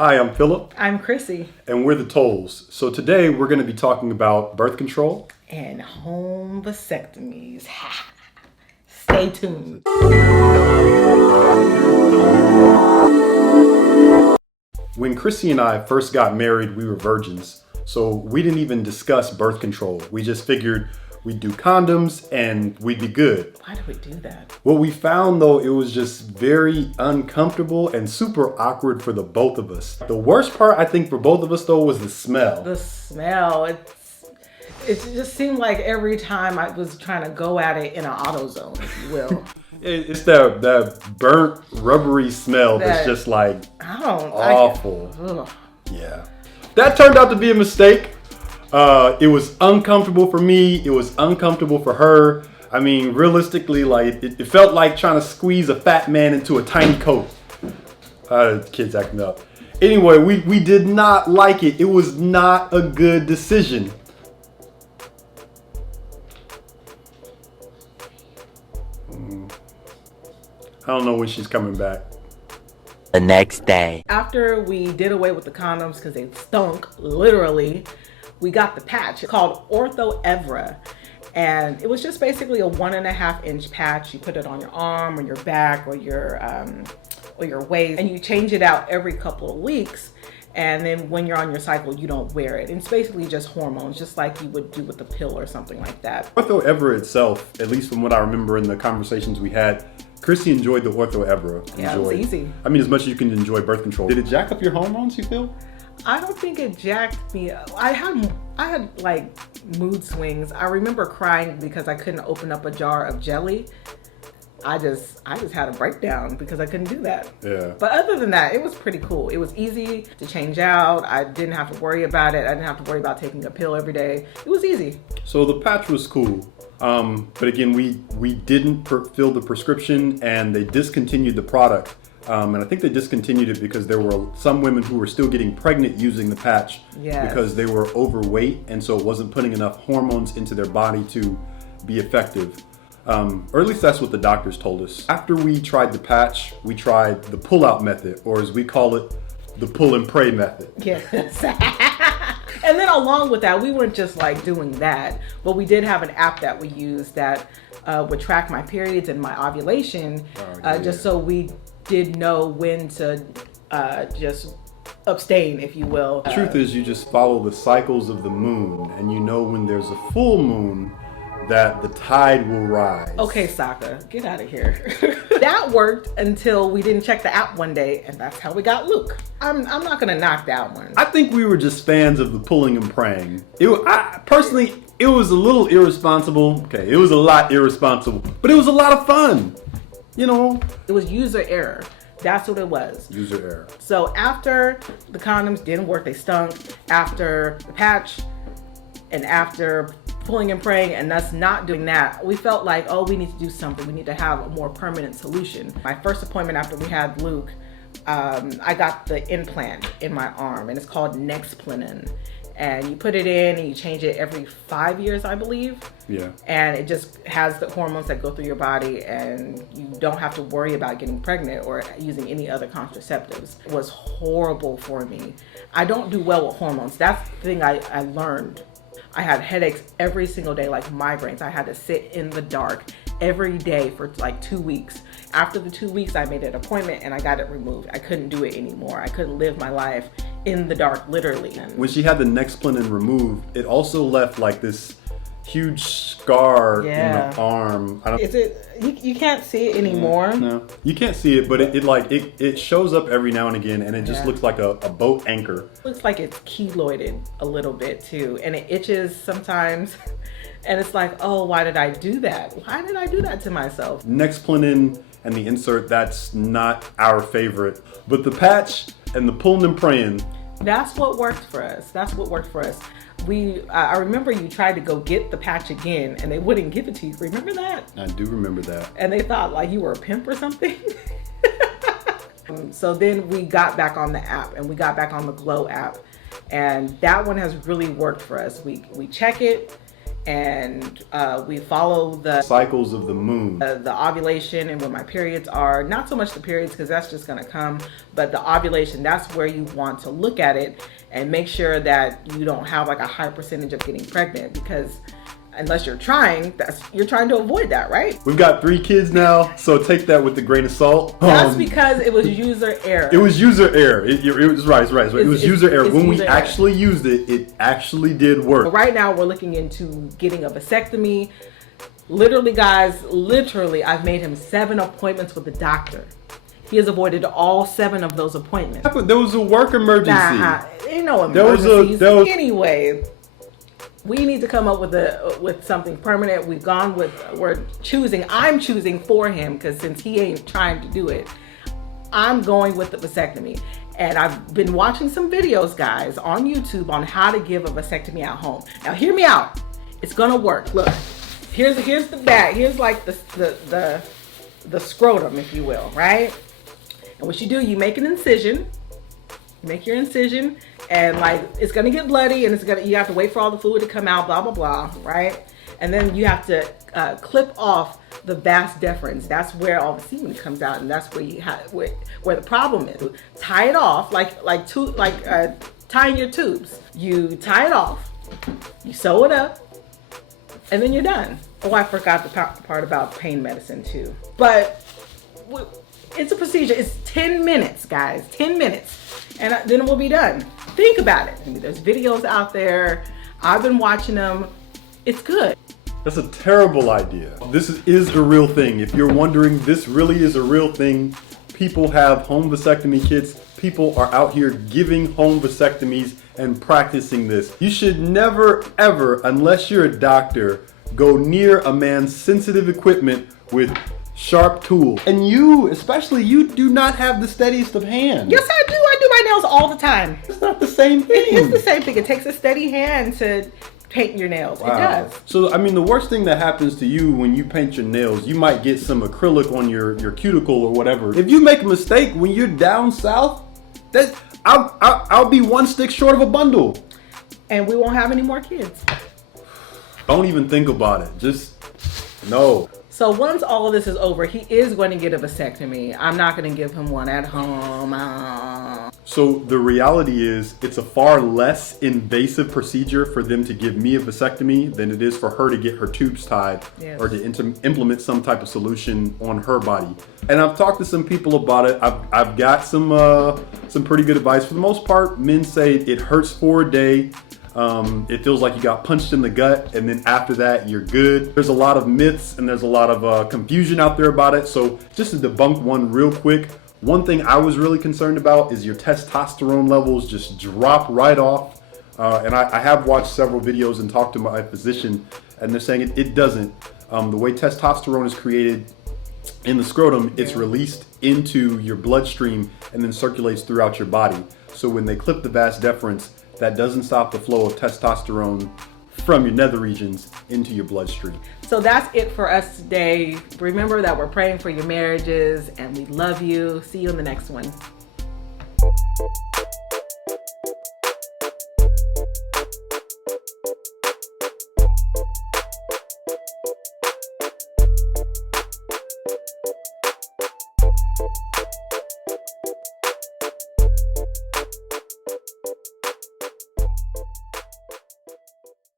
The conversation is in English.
Hi, I'm Philip. I'm Chrissy. And we're the Towles. So today we're going to be talking about birth control And home vasectomies. Stay tuned. When Chrissy and I first got married, we were virgins. So we didn't even discuss birth control. We just figured we'd do condoms and we'd be good. Why do we do that? What we found though, it was just very uncomfortable and super awkward for the both of us. The worst part I think for both of us though was the smell. The smell. It just seemed like every time I was trying to go at it in an AutoZone, if you will. It's that burnt rubbery smell that's just like awful. Yeah. That turned out to be a mistake. It was uncomfortable for me. It was uncomfortable for her. I mean, realistically, like it felt like trying to squeeze a fat man into a tiny coat. Kids acting up. Anyway, we did not like it. It was not a good decision. I don't know when she's coming back. The next day. After we did away with the condoms because they stunk, literally, we got the patch called Ortho Evra. And it was just basically a 1.5 inch patch. You put it on your arm or your back or your waist, and you change it out every couple of weeks. And then when you're on your cycle, you don't wear it. And it's basically just hormones, just like you would do with a pill or something like that. Ortho Evra itself, at least from what I remember in the conversations we had, Chrissy enjoyed the Ortho Evra. Yeah, it was easy. I mean, as much as you can enjoy birth control. Did it jack up your hormones, you feel? I don't think it jacked me up. I had like mood swings. I remember crying because I couldn't open up a jar of jelly. I just had a breakdown because I couldn't do that. Yeah. But other than that, it was pretty cool. It was easy to change out. I didn't have to worry about it. I didn't have to worry about taking a pill every day. It was easy. So the patch was cool. But again, we didn't fill the prescription and they discontinued the product. And I think they discontinued it because there were some women who were still getting pregnant using the patch because they were overweight and so it wasn't putting enough hormones into their body to be effective. Or at least that's what the doctors told us. After we tried the patch, we tried the pull-out method, or as we call it, the pull and pray method. Yes. And then along with that, we weren't just like doing that, but we did have an app that we used that would track my periods and my ovulation, just so we did know when to just abstain, if you will. The truth is you just follow the cycles of the moon and you know when there's a full moon that the tide will rise. Okay, Sokka, get out of here. That worked until we didn't check the app one day, and that's how we got Luke. I'm not gonna knock that one. I think we were just fans of the pulling and praying. Personally, it was a little irresponsible. Okay, it was a lot irresponsible, but it was a lot of fun. You know? It was user error. That's what it was. User error. So after the condoms didn't work, they stunk. After the patch, and after pulling and praying and us not doing that, we felt like, oh, we need to do something. We need to have a more permanent solution. My first appointment after we had Luke, I got the implant in my arm and it's called Nexplanon. And you put it in and you change it every 5 years, I believe. Yeah. And it just has the hormones that go through your body and you don't have to worry about getting pregnant or using any other contraceptives. It was horrible for me. I don't do well with hormones. That's the thing I learned. I had headaches every single day, like migraines. I had to sit in the dark every day for like 2 weeks. After the 2 weeks, I made an appointment and I got it removed. I couldn't do it anymore. I couldn't live my life in the dark, literally. When she had the Nexplanon removed, it also left like this huge scar in the arm. You can't see it anymore? No, you can't see it, but it shows up every now and again, and it just looks like a boat anchor. Looks like it's keloided a little bit too, and it itches sometimes. And it's like, oh, why did I do that? Why did I do that to myself? Nexplanon and the insert, that's not our favorite. But the patch and the pulling and praying, that's what worked for us. I remember you tried to go get the patch again and they wouldn't give it to you. Remember that? I do remember that. And they thought like you were a pimp or something. So then we got back on the app and we got back on the Glow app. And that one has really worked for us. We check it and we follow the Cycles of the moon. the ovulation and when my periods are. Not so much the periods because that's just going to come, but the ovulation, that's where you want to look at it and make sure that you don't have like a high percentage of getting pregnant, because unless you're trying to avoid that, right? We've got 3 kids now, so take that with a grain of salt. That's because it was user error. It was user error. It was right. It was user error. When we user actually used it, it actually did work. But right now we're looking into getting a vasectomy. Literally, guys, I've made him 7 appointments with the doctor. He has avoided all 7 of those appointments. There was a work emergency. Ain't no emergencies. There was Anyway, we need to come up with something permanent. I'm choosing for him, because since he ain't trying to do it, I'm going with the vasectomy. And I've been watching some videos, guys, on YouTube on how to give a vasectomy at home. Now, hear me out. It's gonna work. Look, here's the bag. Here's like the scrotum, if you will, right? And what you do, you make an incision. You make your incision, and like it's gonna get bloody, and you have to wait for all the fluid to come out, blah blah blah, right? And then you have to clip off the vas deferens. That's where all the semen comes out, and that's where the problem is. Tie it off like tying your tubes. You tie it off, you sew it up, and then you're done. Oh, I forgot the part about pain medicine too. But it's a procedure. It's 10 minutes, guys. 10 minutes. And then we'll be done. Think about it. I mean, there's videos out there. I've been watching them. It's good. That's a terrible idea. This is a real thing. If you're wondering, this really is a real thing. People have home vasectomy kits. People are out here giving home vasectomies and practicing this. You should never, ever, unless you're a doctor, go near a man's sensitive equipment with sharp tools. And you, especially, you do not have the steadiest of hands. Yes, I do. I do my nails all the time. It's not the same thing. It is the same thing. It takes a steady hand to paint your nails. Wow. It does. So, I mean, the worst thing that happens to you when you paint your nails, you might get some acrylic on your cuticle or whatever. If you make a mistake when you're down south, I'll be 1 stick short of a bundle. And we won't have any more kids. Don't even think about it. Just no. So once all of this is over, he is going to get a vasectomy. I'm not going to give him one at home. So the reality is, it's a far less invasive procedure for them to give me a vasectomy than it is for her to get her tubes tied. Yes. Or to implement some type of solution on her body. And I've talked to some people about it. I've got some pretty good advice. For the most part, men say it hurts for a day. It feels like you got punched in the gut, and then after that, you're good. There's a lot of myths and there's a lot of confusion out there about it. So just to debunk one real quick, one thing I was really concerned about is your testosterone levels just drop right off. And I have watched several videos and talked to my physician, and they're saying it doesn't. The way testosterone is created in the scrotum, it's released into your bloodstream and then circulates throughout your body. So when they clip the vas deferens, that doesn't stop the flow of testosterone from your nether regions into your bloodstream. So that's it for us today. Remember that we're praying for your marriages, and we love you. See you in the next one.